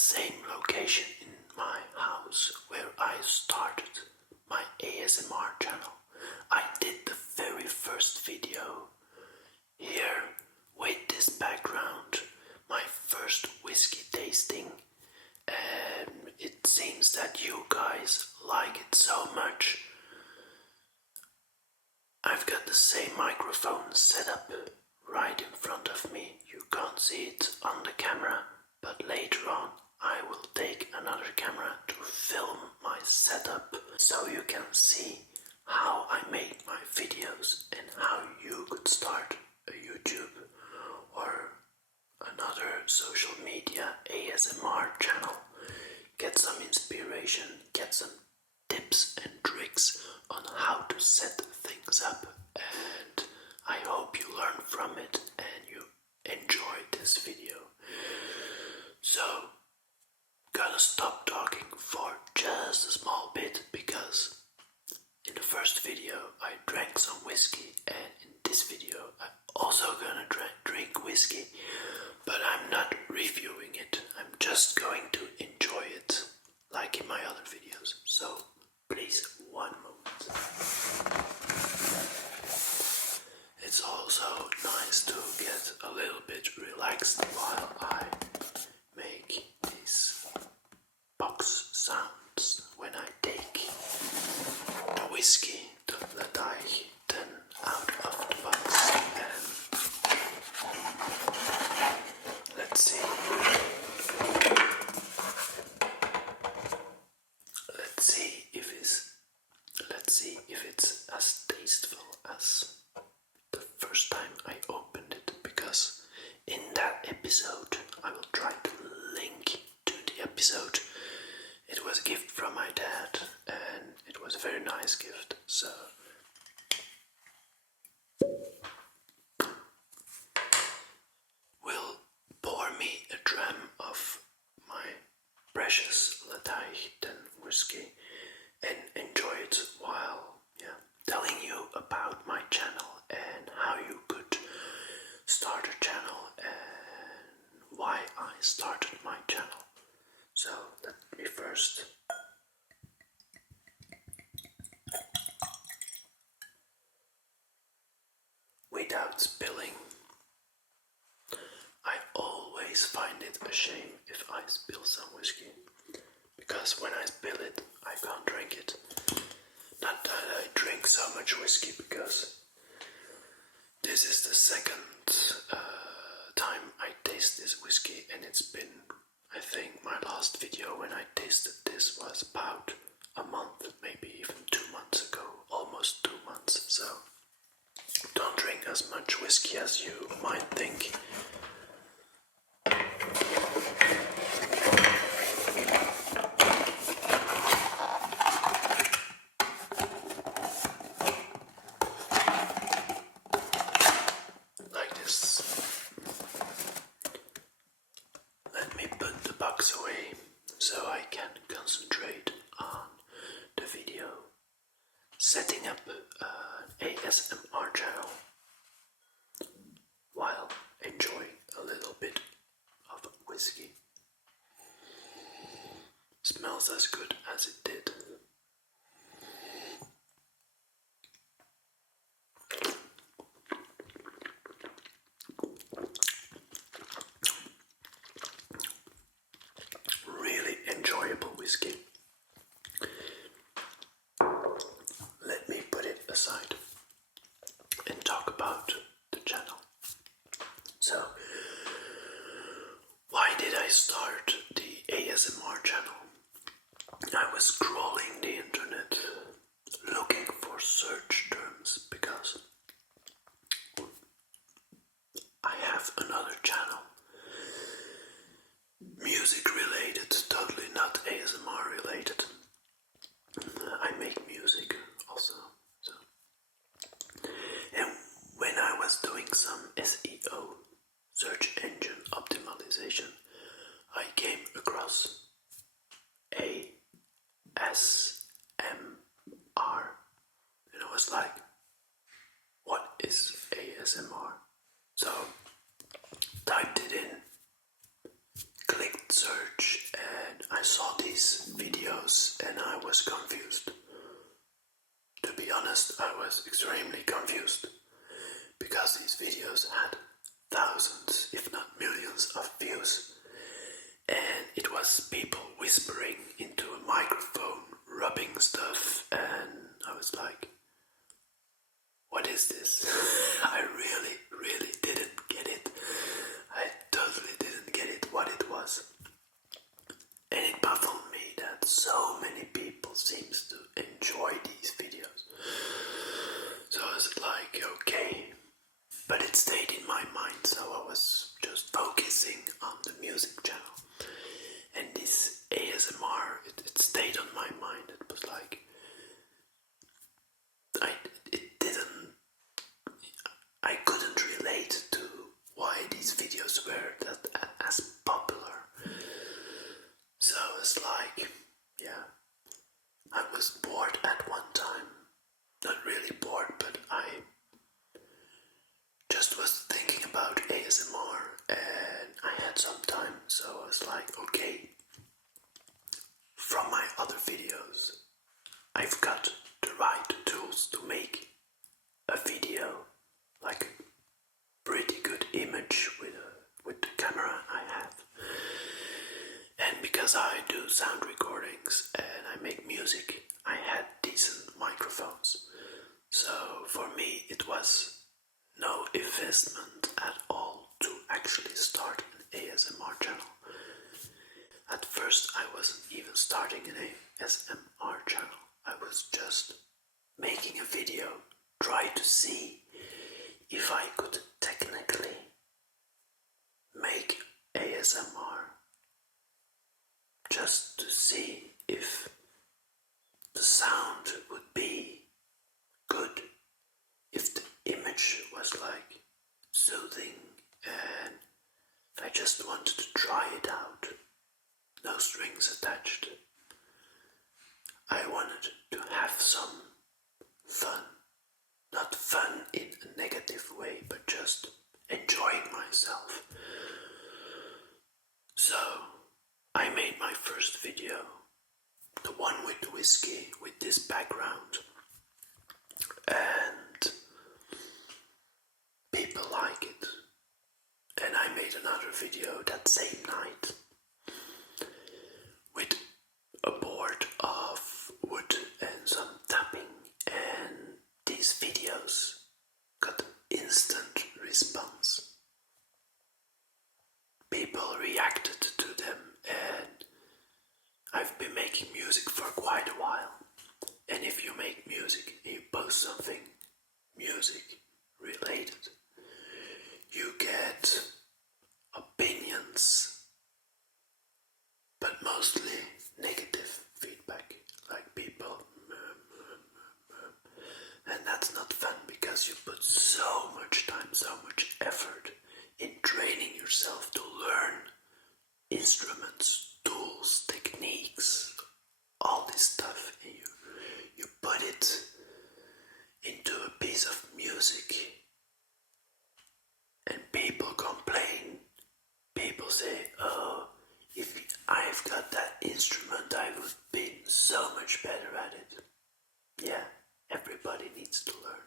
same location in my house where I started my ASMR channel. I did the very first video here with this background, my first whiskey tasting, and it seems that you guys like it so much. I've got the same microphone set up right in front of me. You can't see it on the camera, but later on I will take another camera to film my setup so you can see how I made my videos and how you could start a YouTube or another social media ASMR channel. Get some inspiration, get some tips and tricks on how to set things up, and I hope you learn from it and you enjoy this video. So, gotta stop talking for just a small bit because in the first video I drank some whiskey, and in this video I'm also gonna drink whiskey, but I'm not reviewing it. I'm just going to enjoy it like in my other videos. So please, one moment. It's also nice to get a little bit relaxed while I make these box sounds when I take the whiskey that I then out of the box. And let's see. Let's see if it's as tasteful as the first time I opened it, because in that episode I will try to link to the episode. It was a gift from my dad and it was a very nice gift, so will pour me a dram of my precious Lataitan whiskey and enjoy it while telling you about my channel and how you could start a channel and why I started my channel. So let me first without spilling. I always find it a shame if I spill some whiskey, because when I spill it I can't drink it. Not that I drink so much whiskey, because this is the second time I taste this whiskey, and it's been, I think my last video when I tasted this was about a month, maybe even 2 months ago, almost 2 months, so don't drink as much whiskey as you might think. Away so I can concentrate on the video, setting up an ASMR channel while enjoying a little bit of whiskey. Smells as good as it did. Whiskey. Let me put it aside and talk about the channel. So, why did I start the ASMR channel? I was scrolling the internet looking for search terms because I have another channel, music related, totally not ASMR related. I make music also, so. And when I was doing some SEO, search engine optimization, I came across ASMR, and I was like, what is ASMR? So typed it in, clicked search, was just focusing on the music channel. And this ASMR, it stayed on my mind. It was like, I couldn't relate to why these videos were that as popular. So it's like, yeah, I was bored at one time. Not really bored, but I just was thinking about ASMR and I had some time, so I was like, okay, from my other videos, I've got the right tools to make a video, like pretty good image with the camera I have. And because I do sound recordings and I make music, I had decent microphones. So for me it was no investment at all to actually start an ASMR channel. At first I wasn't even starting an ASMR channel. I was just making a video, try to see if I could technically make ASMR, just to see if the sound would be good, if the image was like soothing, and I just wanted to try it out. No strings attached. I wanted to have some fun. Not fun in a negative way, but just enjoying myself. So, I made my first video, the one with the whiskey, with this background. And people like it. And I made another video that same night with a board of wood and some tapping, and these videos got instant response. People reacted to them, and I've been making music for quite a while. And if you make music and you post something music related, you get opinions, but mostly negative feedback, like people, and that's not fun because you put so much time, so much effort in training yourself to learn instruments, tools, techniques, all this stuff, and you put it into a piece of music, and people complain. People say, oh, if I've got that instrument, I would be so much better at it. Yeah, everybody needs to learn.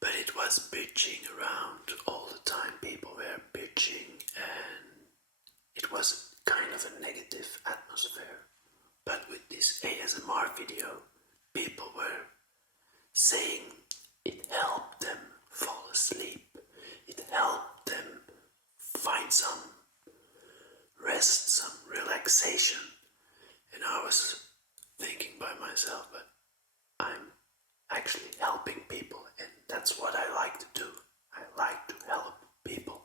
But it was bitching around all the time. People were bitching, and it was kind of a negative atmosphere. But with this ASMR video, people were saying it helped them fall asleep. It helped them find some rest, some relaxation. And I was thinking by myself, but I'm actually helping people, and that's what I like to do. I like to help people.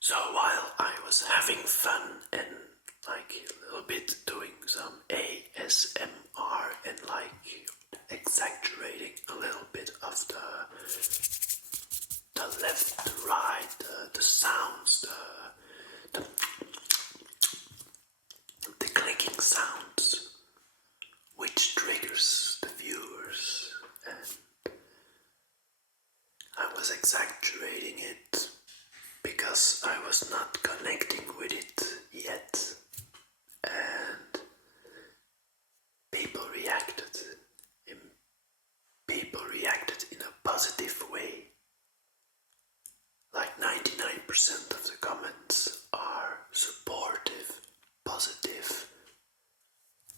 So while I was having fun and like a little bit doing some ASMR and like exaggerating a little bit of the left, the right, the sounds, the clicking sounds, which triggers the viewers, and I was exaggerating it because I was not connecting with it yet, and people reacted in a positive way. Like 99% of the comments are supportive, positive,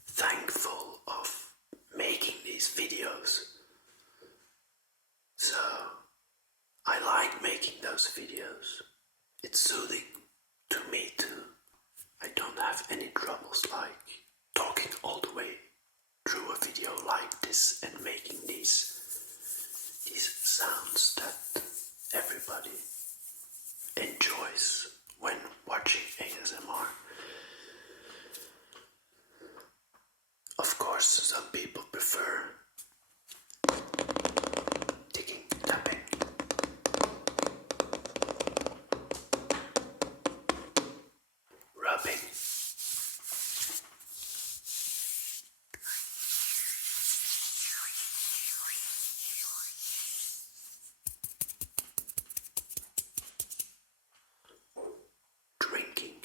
thankful of making these videos. So I like making those videos. It's soothing to me too. I don't have any troubles like talking all the way through a video like this and making these sounds that everybody enjoys when watching ASMR. Of course, some people prefer ticking, tapping, rubbing. Drinking.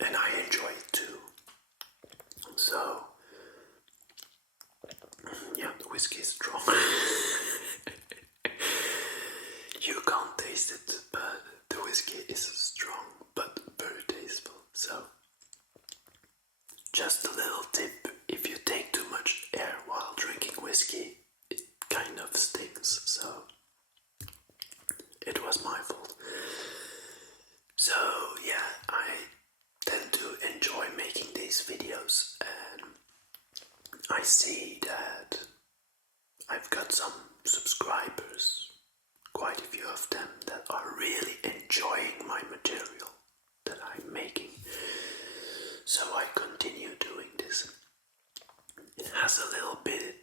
And I enjoy it too. So, yeah, the whiskey is strong. You can't taste it, but the whiskey is strong but very tasteful. So, just a little tip, if you take too much air while drinking whiskey, it kind of stings, so it was my fault. So yeah, I tend to enjoy making these videos, and I see that I've got some subscribers, quite a few of them, that are really enjoying my material that I'm making. So I continue doing this. It has a little bit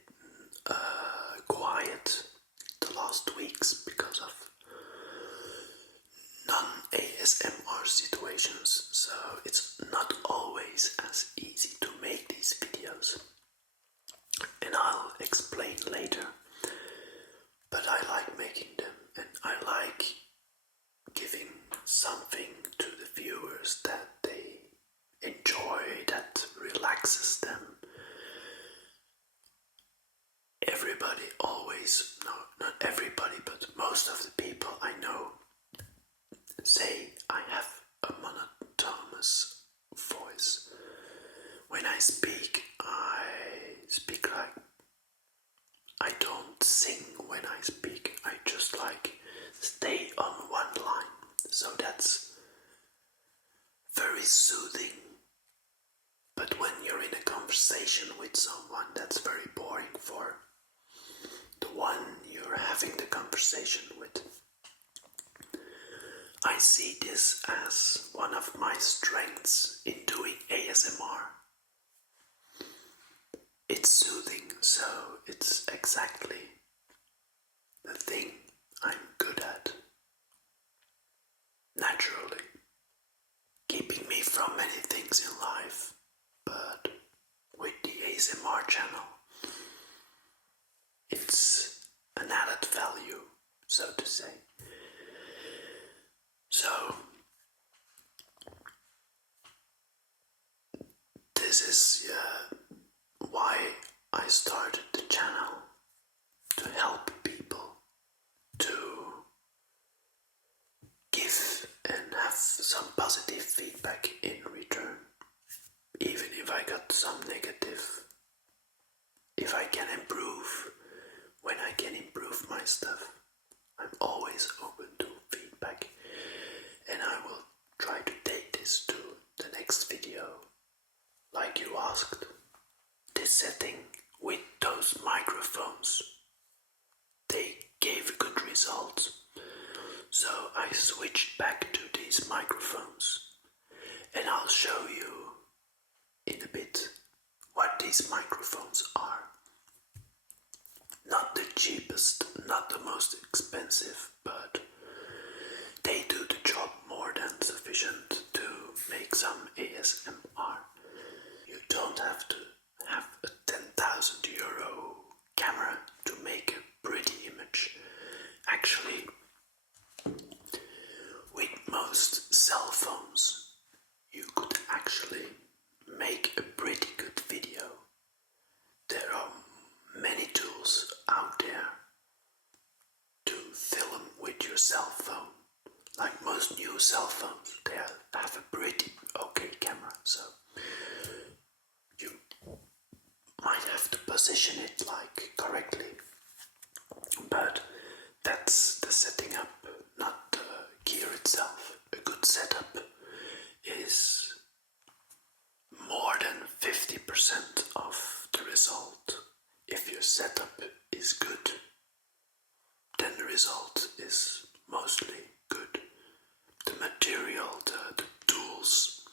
quiet the last weeks because of non-ASMR situations, so it's not always as easy to make these videos. And I'll explain later. But I like making them, and I like giving something to the viewers that they enjoy, that relaxes them. Everybody always, no, not everybody, but most of the people I know say I have a monotonous voice. When I speak like I don't sing when I speak. I just like stay on one line. So that's very soothing. But when you're in a conversation with someone, that's very boring for the one you're having the conversation with. I see this as one of my strengths in doing ASMR. It's soothing, so it's exactly the thing I'm good at. Naturally, keeping me from many things in life, but with the ASMR channel, it's an added value, so to say. So, this is why I started the channel, to help people, to give and have some positive feedback in return, even if I got some negative. If I can improve, when I can improve my stuff, I'm always open to feedback, and I will try to take this to the next video, like you asked. This setting with those microphones, they gave good results, so I switched back to these microphones, and I'll show you in a bit what these microphones are. Not the cheapest, not the most expensive, but they do the job more than sufficient to make some ASMR. You don't have to have a 10,000 euro camera to make a pretty image. Actually, with most cell phones, you could actually make a pretty good video. There are many tools out there to film with your cell phone. Like most new cell phones, they have a pretty okay camera, so you might have to position it like correctly. But result is mostly good. The material, the tools,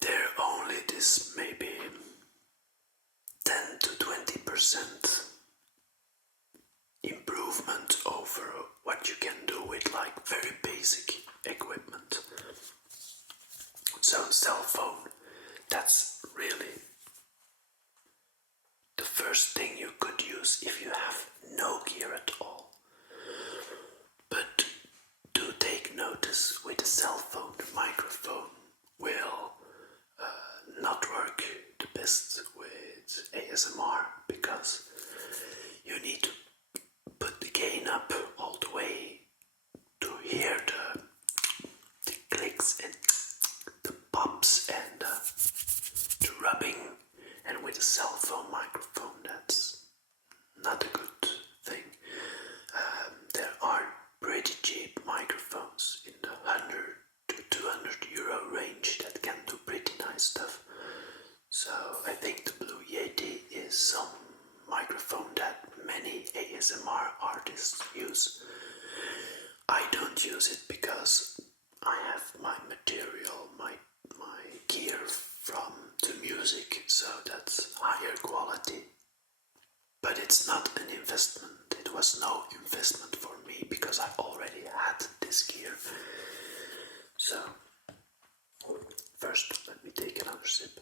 they're only this maybe 10 to 20% improvement over what you can do with like very basic equipment. So cell phone, that's really the first thing you could use if you have no gear at all. But do take notice, with a cell phone, the microphone will not work the best with ASMR, because you need to put the gain up all the way to hear the clicks and the pops and the rubbing. And with a cell phone microphone, that's not a good thing. There are pretty cheap microphones in the 100 to 200 euro range that can do pretty nice stuff. So I think the Blue Yeti is some microphone that many ASMR artists use. I don't use it because I have my material, my gear from the music, so that's higher quality. But it's not an investment. It was no investment for me because I already had this gear. So, first let me take another sip.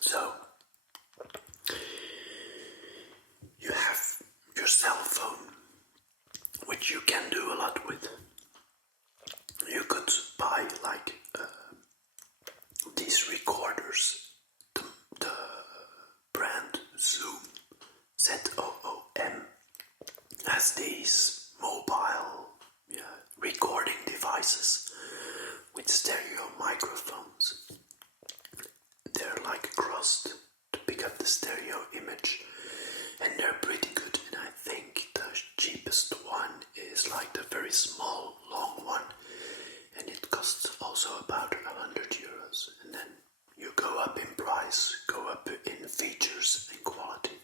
So, you have your cell phone, which you can do a lot with. You could buy like these recorders. The brand Zoom, ZOOM, has these mobile recording devices with stereo microphones. They're like crossed to pick up the stereo image, and they're pretty good. And I think the cheapest one is like the very small, long one, and it costs also about 100 euros. And then you go up in price, go up in features and quality.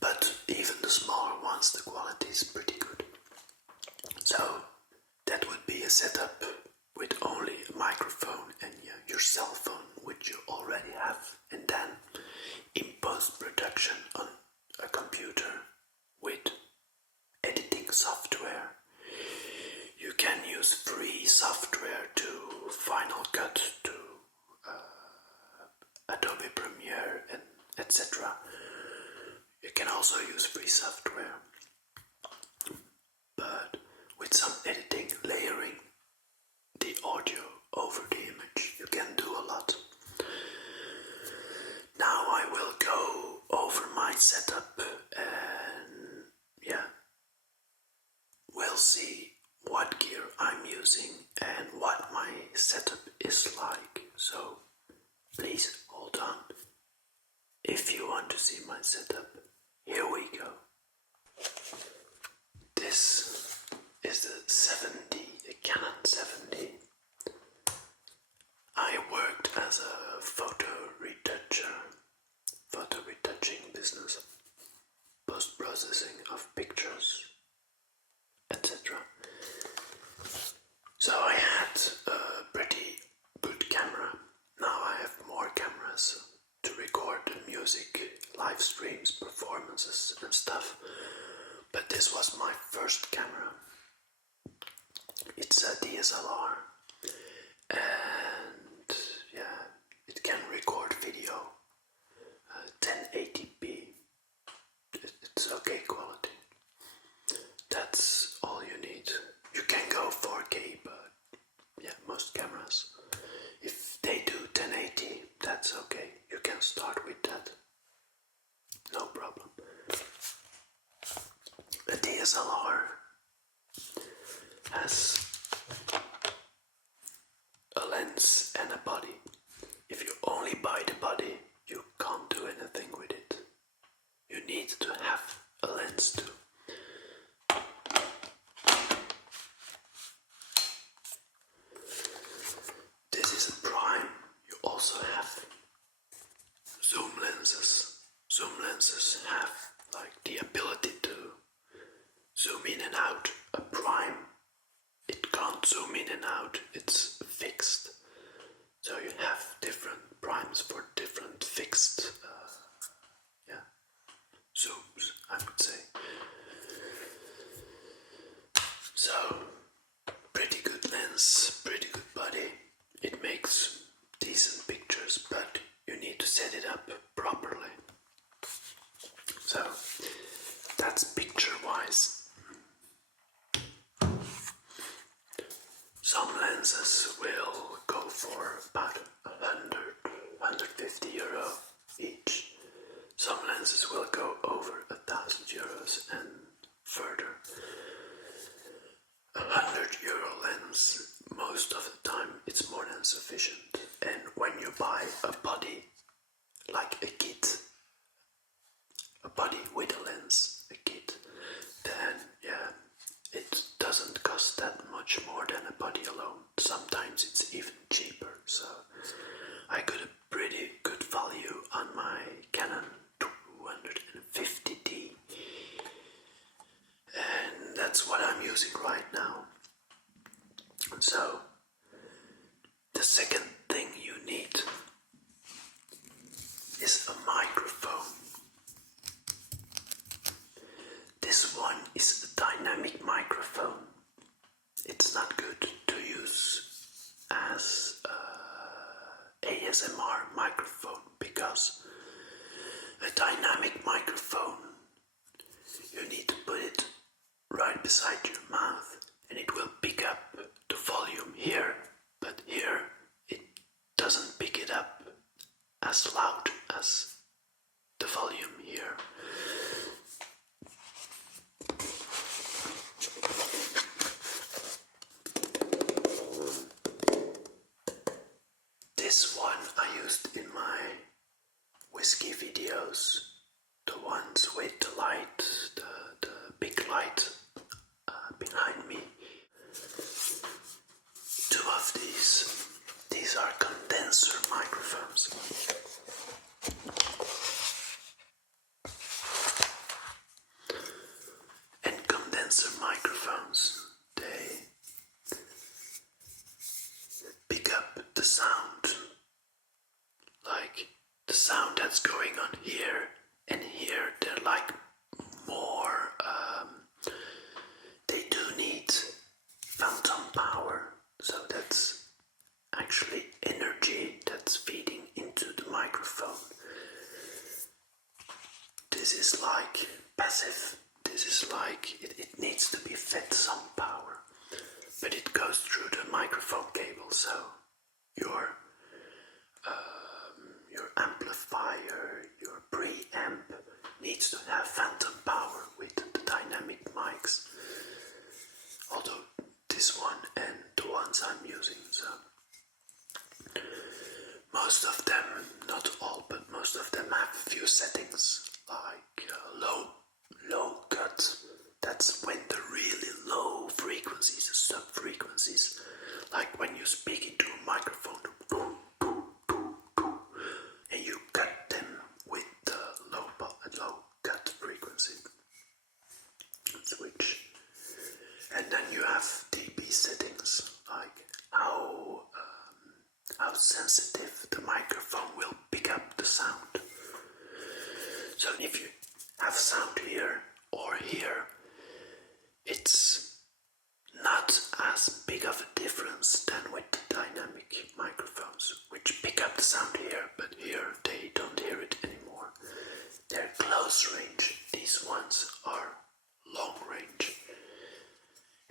But even the smaller ones, the quality is pretty good. So that would be a setup with only a microphone and your cell phone, which you already have. And then in post-production on a computer with editing software, you can use free software to Final Cut, to Adobe Premiere, and etc. You can also use free software, but with some editing, layering the audio over the image, you can do a lot. Now I will go over my setup and we'll see what gear I'm using and what my setup is like. So please hold on. If you want to see my setup, here we go. This is the 70, the Canon 70. I worked as a photo retouching business, post-processing of pictures, etc. So I had a pretty good camera. Now I have more cameras to record the music, live streams, performances and stuff. But this was my first camera. It's a DSLR. And it can record video 1080p. It's okay quality. That's all you need. You can go 4K, but most cameras, if they do 1080, that's okay. You can start with that. No problem. A DSLR has a lens and a body. If you only buy the body, you can't do anything with it. You need to have a lens too. zoom in and out, it's fixed. So you have different primes for different fixed zooms, I would say. So, pretty good lens, pretty good body. It makes decent pictures, but you need to set it up properly. So, that's picture-wise. Some lenses will go for about 150 euro each. Some lenses will go over 1,000 euros and further. 100 euro lens, most of the time it's more than sufficient. And when you buy a body, like a kit, a body with a lens, a kit, then yeah, it doesn't cost that much more than a body alone. Sometimes it's even cheaper, so I got a pretty good value on my Canon 250D, and that's what I'm using right now. So the second thing you need is a microphone. This one is a dynamic microphone. It's not good to use as ASMR microphone because a dynamic microphone, you need to put it right beside your mouth and it will pick up the volume here, but here it doesn't pick it up as loud as the volume here. This one I used in my whiskey videos, the ones with the light, the big light behind me. Two of these are condenser microphones. And condenser microphones, they pick up the sound, like the sound that's going on here and here. They're like more, they do need phantom power, so that's actually energy that's feeding into the microphone. This is like passive. This is like it needs to be fed some power, but it goes through the microphone cable. So your amplifier, your preamp needs to have phantom power with the dynamic mics. Although this one and the ones I'm using, so most of them, not all, but most of them have a few settings, like low cut. That's when the really low frequencies, the sub frequencies, like when you speak into a microphone, and you cut them with the low cut frequency switch. And then you have dB settings, like how sensitive the microphone will pick up the sound. So if you have sound here or here, it's not as big of a difference than with the dynamic microphones, which pick up the sound here, but here they don't hear it anymore. They're close range. These ones are long range.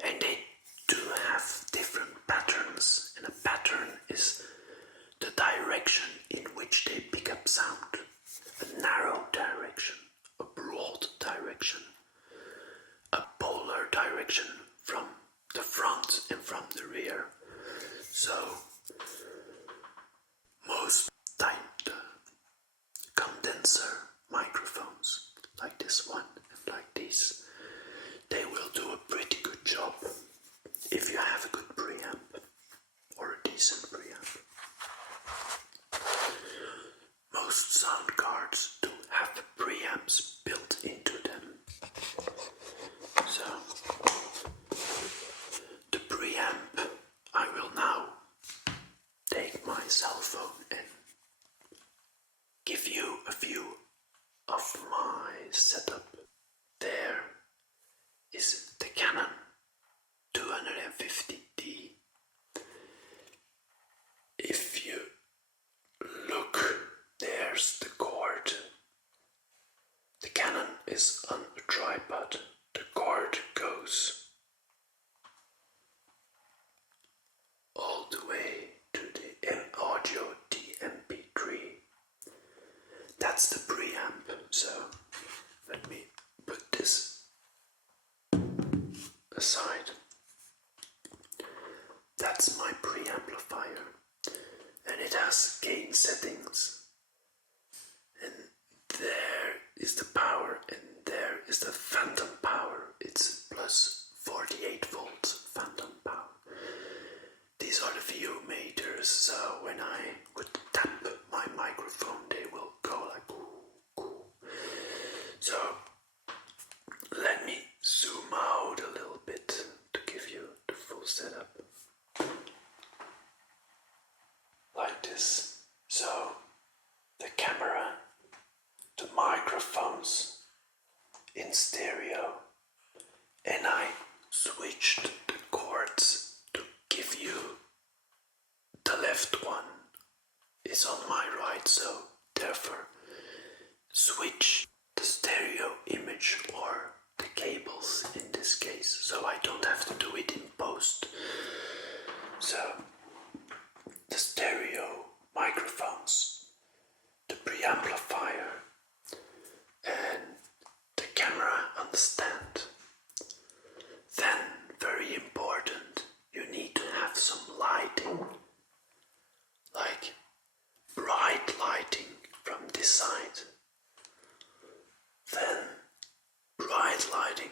And they do have different patterns, and a pattern is the direction in which they pick up sound. A narrow direction, a broad direction, a polar direction from the front and from the rear. So most time the condenser microphones, like this one and like these, that's my preamplifier, and it has gain settings. And there is the power, and there is the phantom power. It's plus 48 volts phantom power. These are the view meters, so when I would tap my microphone, they will go like ooh. So let me zoom out a little bit to give you the full setup. Like this. So the camera, the microphones in stereo, and I switched the chords to give you the left one is on my right, so therefore switch the stereo image or the cables in this case, so I don't have to do it in post. So the stereo microphones, the preamplifier, and the camera on the stand. Then, very important, you need to have some lighting, like bright lighting from this side. Then bright lighting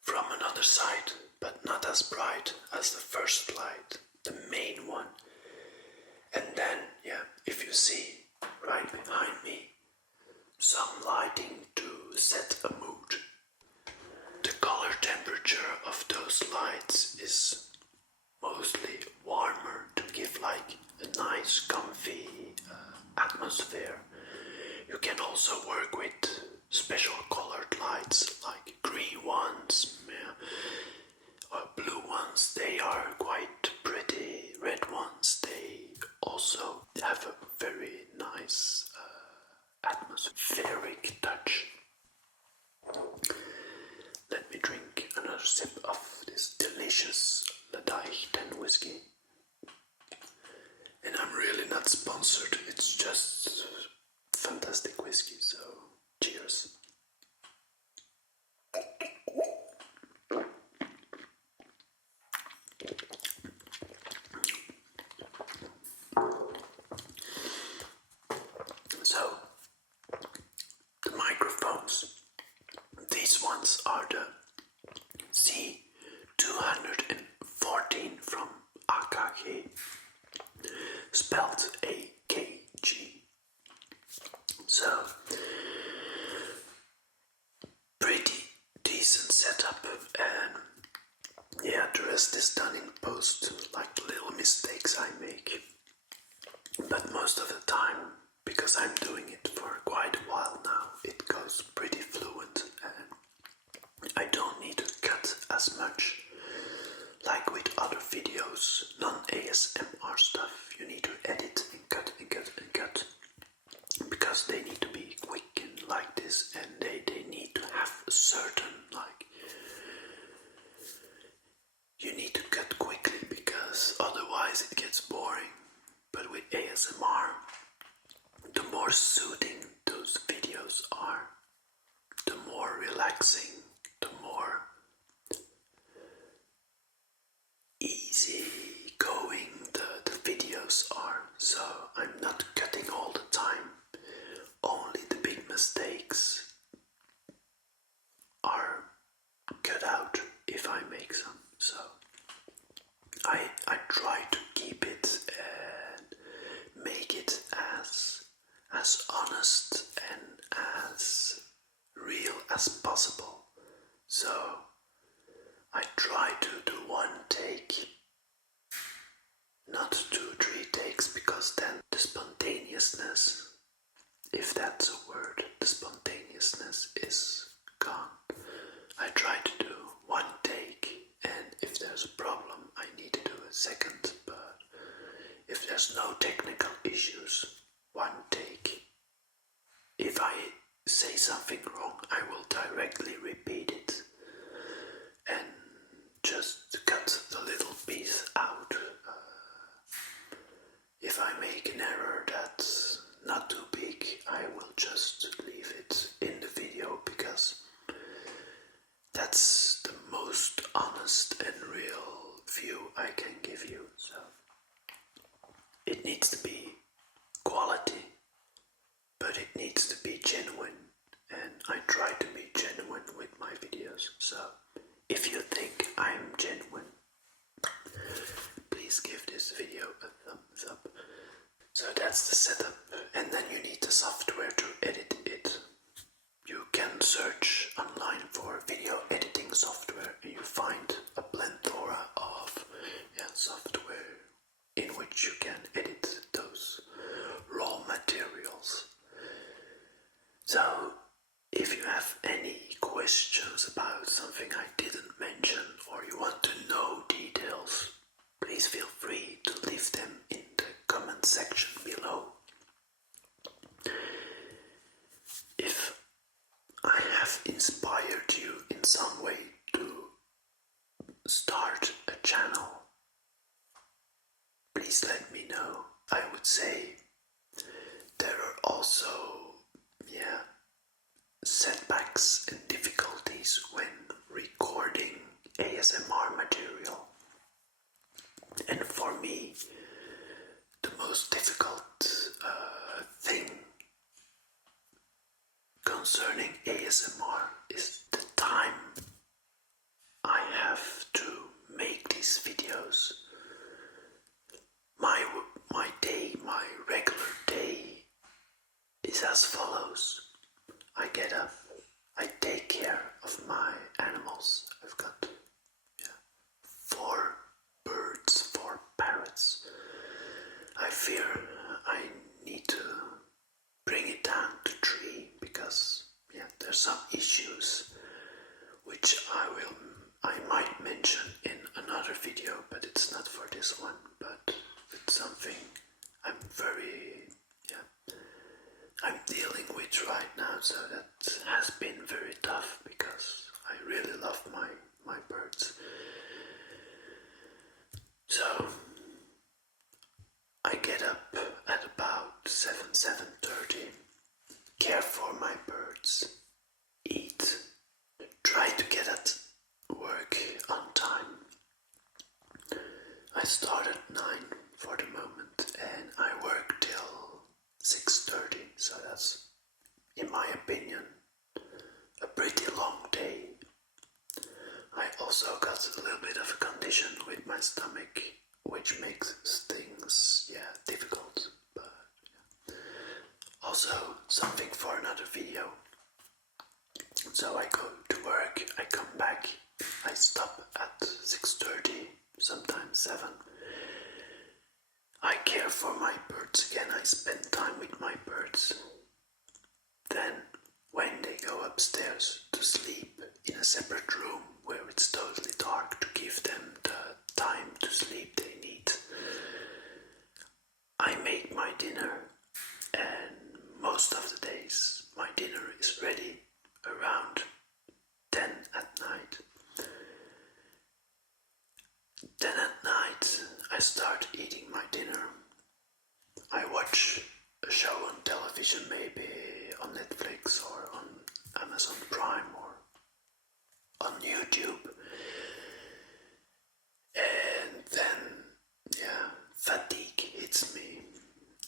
from another side, but not as bright as the first light, the main one. And then, if you see right behind me, some lighting to set a mood. The color temperature of those lights is mostly warmer to give like a nice comfy atmosphere. You can also work with special colored lights like green ones or blue ones. They are quite pretty. Red ones, they also have a very nice atmospheric touch. Let me drink another sip of this delicious Ladaichten whiskey. And I'm really not sponsored, it's just fantastic whiskey, so cheers. So, the microphones, these ones are the C214 from AKG, spelled AKG. So, pretty decent setup, and the rest is done in post, like little mistakes I make. But most of the time, because I'm doing it for quite a while now, it goes pretty fluent, and I don't need to cut as much. Like with other videos, non-ASMR stuff, you need to edit and cut and cut and cut, because they need to be quick and like this, and they need to have a certain, like, you need to cut quickly because otherwise it gets boring. But with ASMR, the more soothing those videos are, the more relaxing, the more easy going the videos are. So I'm not cutting all the time. Only the big mistakes are cut out if I make some. So I try to keep it and make it as honest and as real as possible. So I try to do one take, not 2-3 takes, because then the spontaneousness, if that's a word, the spontaneousness is gone. I try to do one take, and if there's a problem, I need to do a second, but if there's no technical issues, one take. If I say something wrong, I will directly repeat it and just cut the little piece out. If I make an error that's not too big, I will just leave it in the video, because that's the most honest and real view I can give you. So It needs to be quality, but it needs to be genuine, and I try to be genuine with my videos. So if you think I'm genuine, please give this video a thumbs up. So that's the setup, and then you need the software to edit it. You can search online for video editing software and you find a plethora of software in which you can edit those raw materials. So if you have any questions about something I didn't mention or you want to know details, please feel free to leave them in the comment section below. If I have inspired you in some way to start a channel, please let me know. I would say there are also, setbacks and difficulties when recording ASMR material. And for me, the most difficult thing concerning ASMR is the time I have to make these videos. My day, my regular day is as follows. I get up, I take care of my animals. I've got 4 birds, 4 parrots. I fear I need to bring it down to 3 because there's some issues which I might mention in another video, but it's not for this one. But it's something I'm I'm dealing with right now, so that has been very tough because I really love my birds. So I get up at about 7:30, care for my birds, eat, try to get at work on time. I start at 9 for the moment and I work till 6:30, so that's, in my opinion, a pretty long day. I also got a little bit of a condition with my stomach, which makes things, difficult, but also something for another video. So I go to work, I come back, I stop at 6:30, sometimes 7. I care for my birds again, I spend time with my birds. Then, when they go upstairs to sleep in a separate room where it's totally dark to give them the time to sleep they need, I make my dinner, and most of the days my dinner is ready around 10 at night. Then at night I start eating my dinner. I watch a show on television, maybe on Netflix or on Amazon Prime or on YouTube. And then, fatigue hits me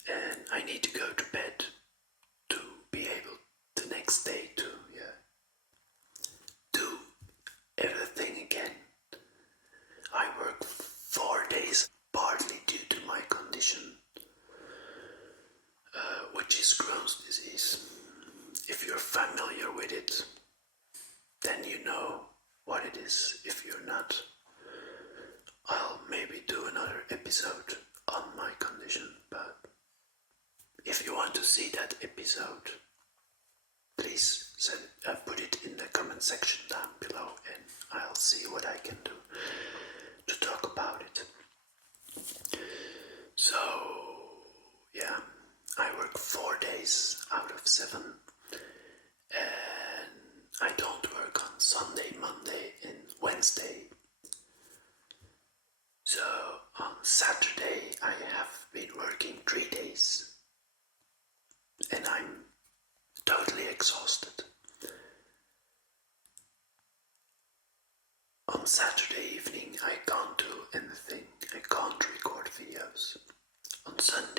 and I need to go to bed to be able the next day to, do everything again. I work 4 days, partly due to my condition, which is Crohn's disease. If you're familiar with it, then you know what it is. If you're not, I'll maybe do another episode on my condition, but if you want to see that episode, please put it in the comment section down below and I'll see what I can do to talk about it. So, I work 4 days out of 7 and I don't work on Sunday, Monday and Wednesday. So on Saturday I have been working 3 days and I'm totally exhausted. On Saturday evening I can't do anything, I can't record videos. On Sunday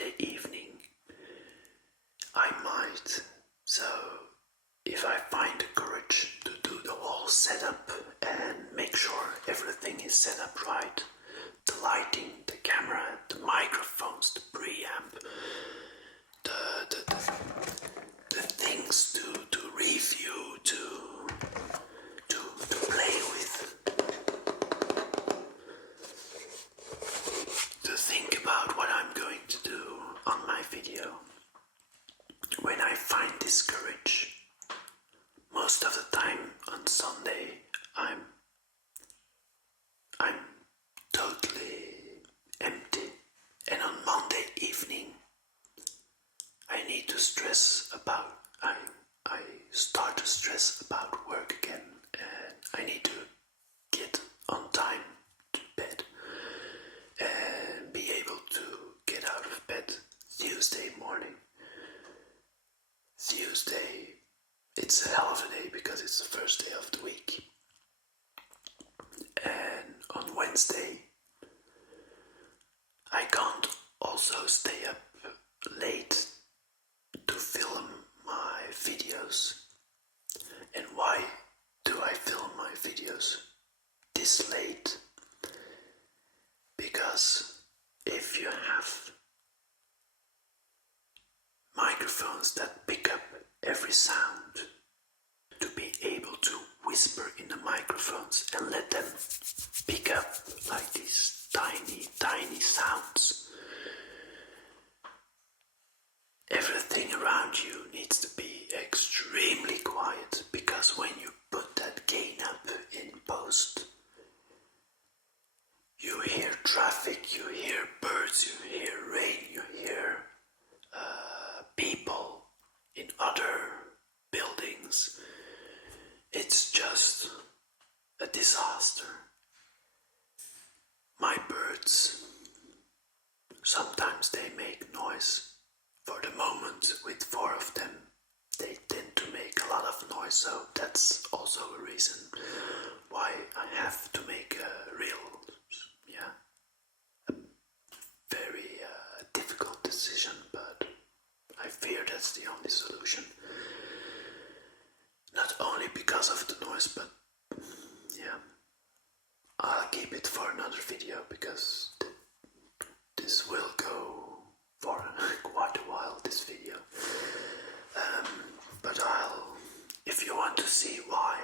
about what I'm going to do on my video. When I find this courage, most of the time on Sunday, I'm totally empty, and on Monday evening, I need to stress about. I start to stress about work again, and I need to get on time to bed and be able to get out of bed Tuesday morning. Tuesday, it's a hell of a day because it's the first day of the week. And on Wednesday, I can't also stay up late to film my videos. And why do I film my videos this late? Because if you have microphones that pick up every sound, to be able to whisper in the microphones and let them pick up like these tiny, tiny sounds, everything around you needs to be extremely quiet, because when you put that gain up in post, you hear traffic, you hear birds, you hear rain, you hear people in other buildings. It's just a disaster. My birds, sometimes they make noise. For the moment, with 4 of them, they tend to make a lot of noise, so that's also a reason why I have to make a real, a very difficult decision, but I fear that's the only solution. Not only because of the noise, but I'll keep it for another video, because this will go for quite a while, this video. But if you want to see why,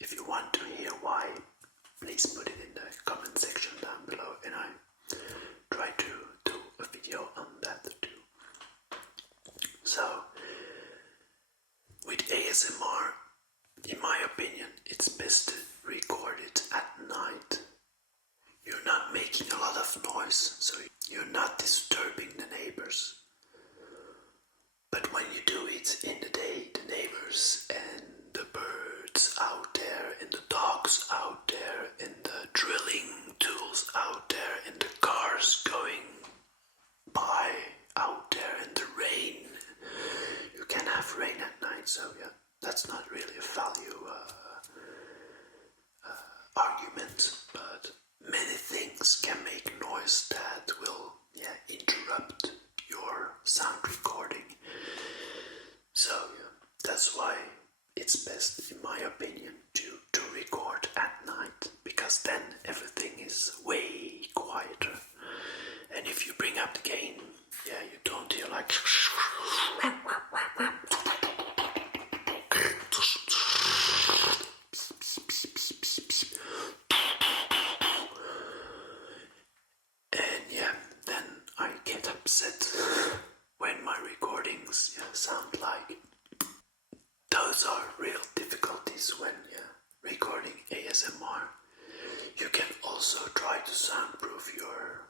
if you want to hear why, please put it in the comment section down below, and I try to do a video on that too. So, with ASMR, in my opinion, it's best to record it at night. You're not making a lot of noise, so you're not disturbing the neighbors. But when you do it in the day, the neighbors and the birds out there, and the dogs out there, and the drilling tools out there, and the cars going by out there, and the rain. You can have rain at night, so that's not really a value argument, but many things can make noise that will interrupt your sound recording. So that's why it's best, in my opinion, to record at night, because then everything is way quieter. And if you bring up the gain, you don't hear like when my recordings sound like. Those are real difficulties when recording ASMR. You can also try to soundproof your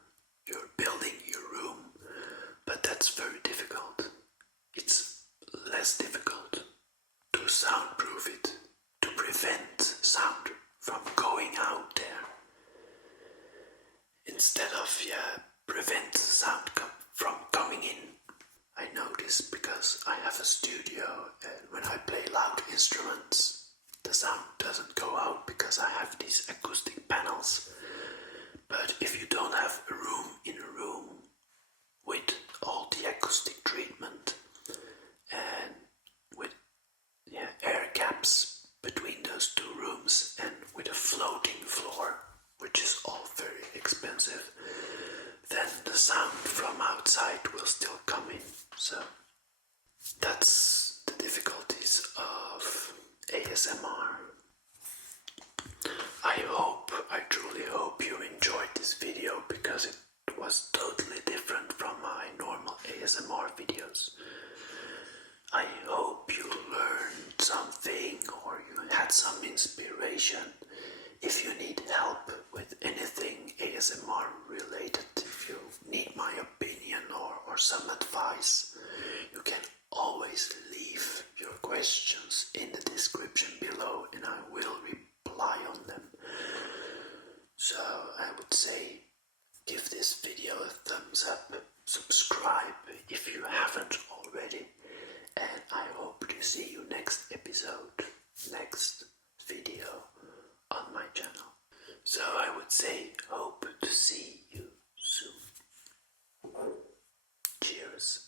building, your room, but that's very difficult. It's less difficult to soundproof it, to prevent sound from going out there, instead of prevent sound from coming in. I know this because I have a studio, and when I play loud instruments, the sound doesn't go out because I have these acoustic panels. But if you don't have a room in a room with all the acoustic treatment and with air gaps between those 2 rooms, and with a floating floor, which is all very expensive, then the sound from outside will still come in. So that's the difficulties of ASMR. I truly hope you enjoyed this video, because it was totally thumbs up, subscribe if you haven't already, and I hope to see you next episode, next video on my channel. So I would say hope to see you soon. Cheers.